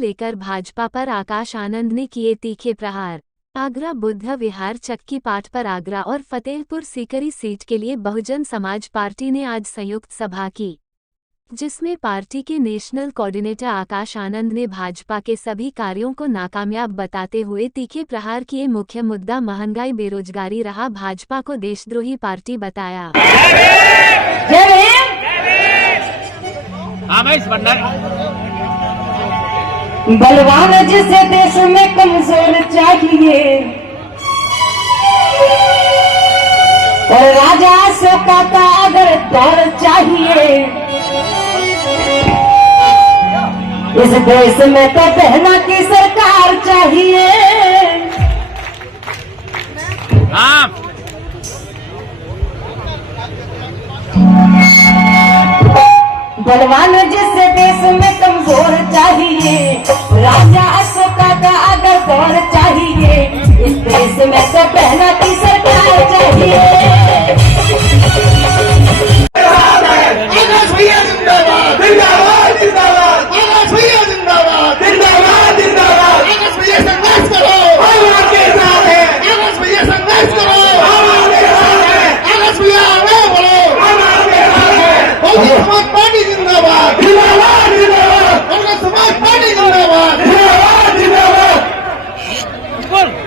लेकर भाजपा पर आकाश आनंद ने किए तीखे प्रहार। आगरा बुद्ध विहार चक्की पाठ पर आगरा और फतेहपुर सीकरी सीट के लिए बहुजन समाज पार्टी ने आज संयुक्त सभा की, जिसमें पार्टी के नेशनल कोऑर्डिनेटर आकाश आनंद ने भाजपा के सभी कार्यों को नाकामयाब बताते हुए तीखे प्रहार किए। मुख्य मुद्दा महंगाई बेरोजगारी रहा। भाजपा को देशद्रोही पार्टी बताया। बलवान जिसे देश में कमजोर चाहिए और राजा अशोका का अगर दौर चाहिए, इस देश में तो बहना की सरकार चाहिए। बलवान जिसे देश में कमजोर चाहिए, राजा अशोका का अगर दौर चाहिए, इस देश में तो बहना की सरकार चाहिए।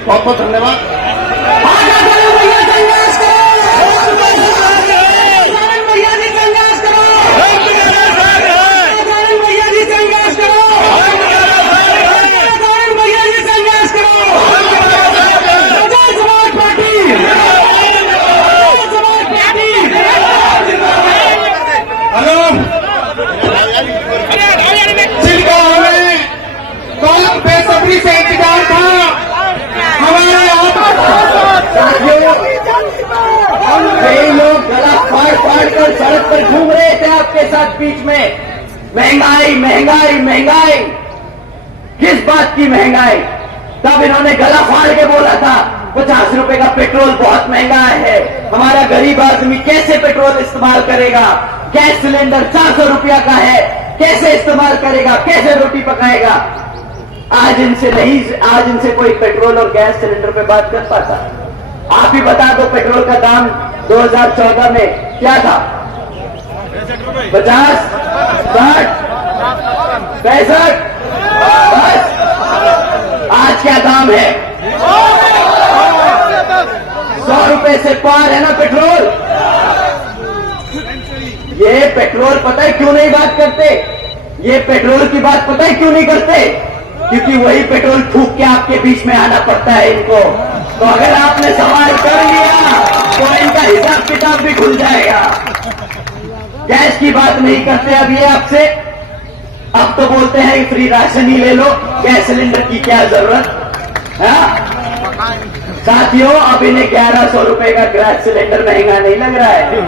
बहुत बहुत धन्यवाद। जिनका हमें कॉलम पे सभी से इंतजार था, कई लोग गला फाड़ फाड़ कर सड़क पर घूम रहे थे आपके साथ बीच में। महंगाई महंगाई महंगाई, किस बात की महंगाई? तब इन्होंने गला फाड़ के बोला था 50 रुपए का पेट्रोल बहुत महंगा है, हमारा गरीब आदमी कैसे पेट्रोल इस्तेमाल करेगा? गैस सिलेंडर 400 रुपया का है, कैसे इस्तेमाल करेगा, कैसे रोटी पकाएगा? आज इनसे कोई पेट्रोल और गैस सिलेंडर पे बात कर पाता? आप ही बता दो, पेट्रोल का दाम 2014 में क्या था? 50, 60, 65, बस। आज क्या दाम है? 100 रुपए से पार है ना पेट्रोल। ये पेट्रोल पता है क्यों नहीं बात करते? ये पेट्रोल की बात पता है क्यों नहीं करते? क्योंकि वही पेट्रोल फूंक के आपके बीच में आना पड़ता है इनको। तो अगर आपने सवाल कर लिया तो इनका हिसाब किताब भी खुल जाएगा। गैस की बात नहीं करते अब ये आपसे, अब तो बोलते हैं फ्री राशन ही ले लो, गैस सिलेंडर की क्या जरूरत है? साथियों, अब इन्हें 1100 रुपए का गैस सिलेंडर महंगा नहीं लग रहा है।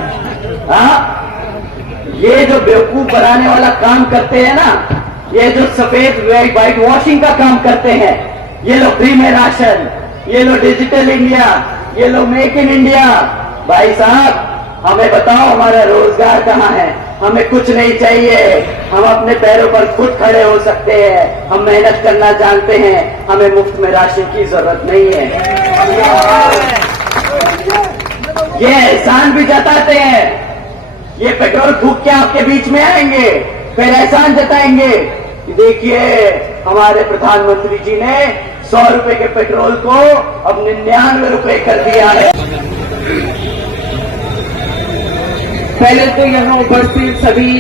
हाँ, ये जो बेवकूफ बनाने वाला काम करते हैं ना, ये जो सफेद व्हाइट वॉशिंग का काम करते हैं, ये लो फ्री में राशन, ये लो डिजिटल इंडिया, ये लो मेक इन इंडिया। भाई साहब, हमें बताओ हमारा रोजगार कहाँ है? हमें कुछ नहीं चाहिए, हम अपने पैरों पर खुद खड़े हो सकते हैं, हम मेहनत करना जानते हैं, हमें मुफ्त में राशन की जरूरत नहीं है। ये एहसान भी जताते हैं, ये पेट्रोल फूंक के आपके बीच में आएंगे, फिर एहसान जताएंगे। देखिए, हमारे प्रधानमंत्री जी ने 100 रुपए के पेट्रोल को अब 99 रुपए कर दिया है। पहले तो यहाँ उपस्थित सभी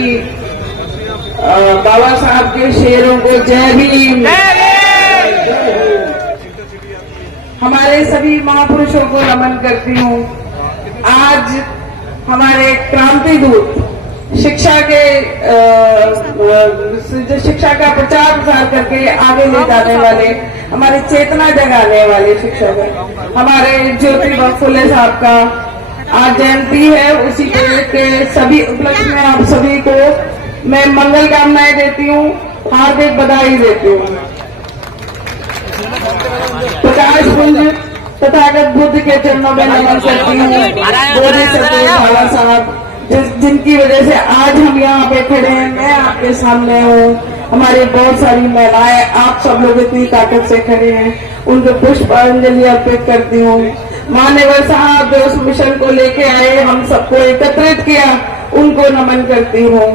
बाबा साहब के शेरों को जय भीम। हमारे सभी महापुरुषों को नमन करती हूँ। आज हमारे क्रांति दूत, शिक्षा का प्रचार प्रसार करके आगे ले जाने वाले, हमारे चेतना जगाने वाले शिक्षक, हमारे ज्योतिबा फुले साहब का आज जयंती है। उसी के सभी उपलक्ष्य में आप सभी को मैं मंगल कामनाएं देती हूँ, हार्दिक बधाई देती हूँ। प्रकाश पुंज तथागत बुद्ध के चरणों में नमन करती हूँ। बाबा साहब जिनकी वजह से आज हम यहाँ पे खड़े हैं, मैं आपके सामने हूँ। हमारी बहुत सारी महिलाएं, आप सब लोग इतनी ताकत से खड़े हैं, उनको पुष्पांजलि अर्पित करती हूँ। मान्यवर साहब जो उस मिशन को लेके आए, हम सबको एकत्रित किया, उनको नमन करती हूँ।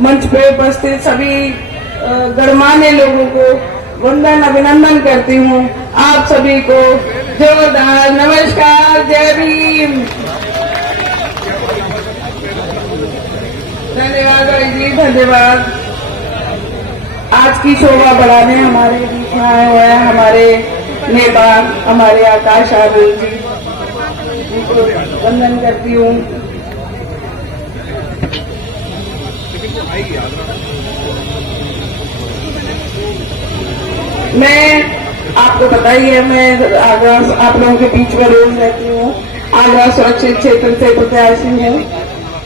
मंच पे उपस्थित सभी गणमान्य लोगों को वंदन अभिनंदन करती हूँ। आप सभी को जोरदार नमस्कार, जय भीम। धन्यवाद भाई जी, धन्यवाद। आज की शोभा बढ़ाने हमारे बीच में आए हुए हैं हमारे नेता, हमारे आकाश आनंद जी, उनको वंदन करती हूँ। मैं आपको बताइए, मैं आगरा आप लोगों के बीच में रोज रहती हूँ, आगरा सुरक्षित क्षेत्र से प्रत्याशी हूँ।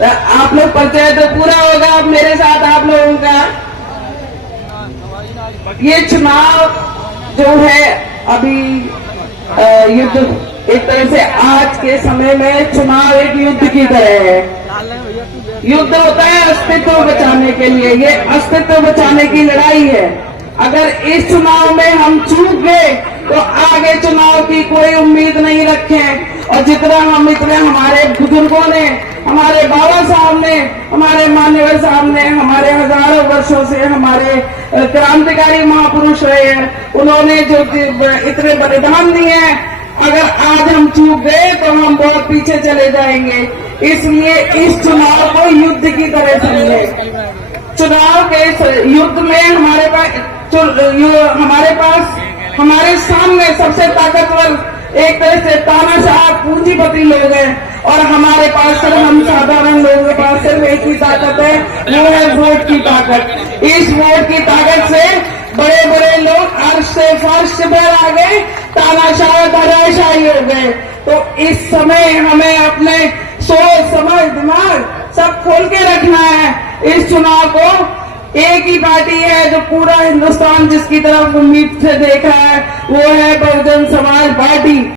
आप लोग परिचय तो पूरा होगा अब मेरे साथ आप लोगों का। ये चुनाव जो है अभी युद्ध, एक तरह से आज के समय में चुनाव एक युद्ध की तरह है। युद्ध होता है अस्तित्व बचाने के लिए, ये अस्तित्व बचाने की लड़ाई है। अगर इस चुनाव में हम चूक गए तो आगे चुनाव की कोई उम्मीद नहीं रखें। और जितना हम इतने हमारे बुजुर्गों ने, हमारे बाबा साहब ने, हमारे मान्यवर साहब ने हमारे हजारों वर्षों से हमारे क्रांतिकारी महापुरुष रहे हैं, उन्होंने जो इतने बलिदान दिए हैं, अगर आज हम चूक गए तो हम बहुत पीछे चले जाएंगे। इसलिए इस चुनाव को युद्ध की तरह समझे। चुनाव के युद्ध में हमारे पास हमारे सामने सबसे ताकतवर एक तरह से तानाशाह पूंजीपति लोग हैं, और हमारे पास सिर्फ हम साधारण लोगों के पास सिर्फ एक ही ताकत है, वो है वोट की ताकत। इस वोट की ताकत से बड़े बड़े लोग अर्श से फर्श पर आ गए, तानाशाह धराशाही हो गए। तो इस समय हमें अपने सोच समझ दिमाग सब खोल के रखना है। इस चुनाव को एक ही पार्टी है जो पूरा हिंदुस्तान जिसकी तरफ उम्मीद से देखा है, वो है बहुजन समाज पार्टी।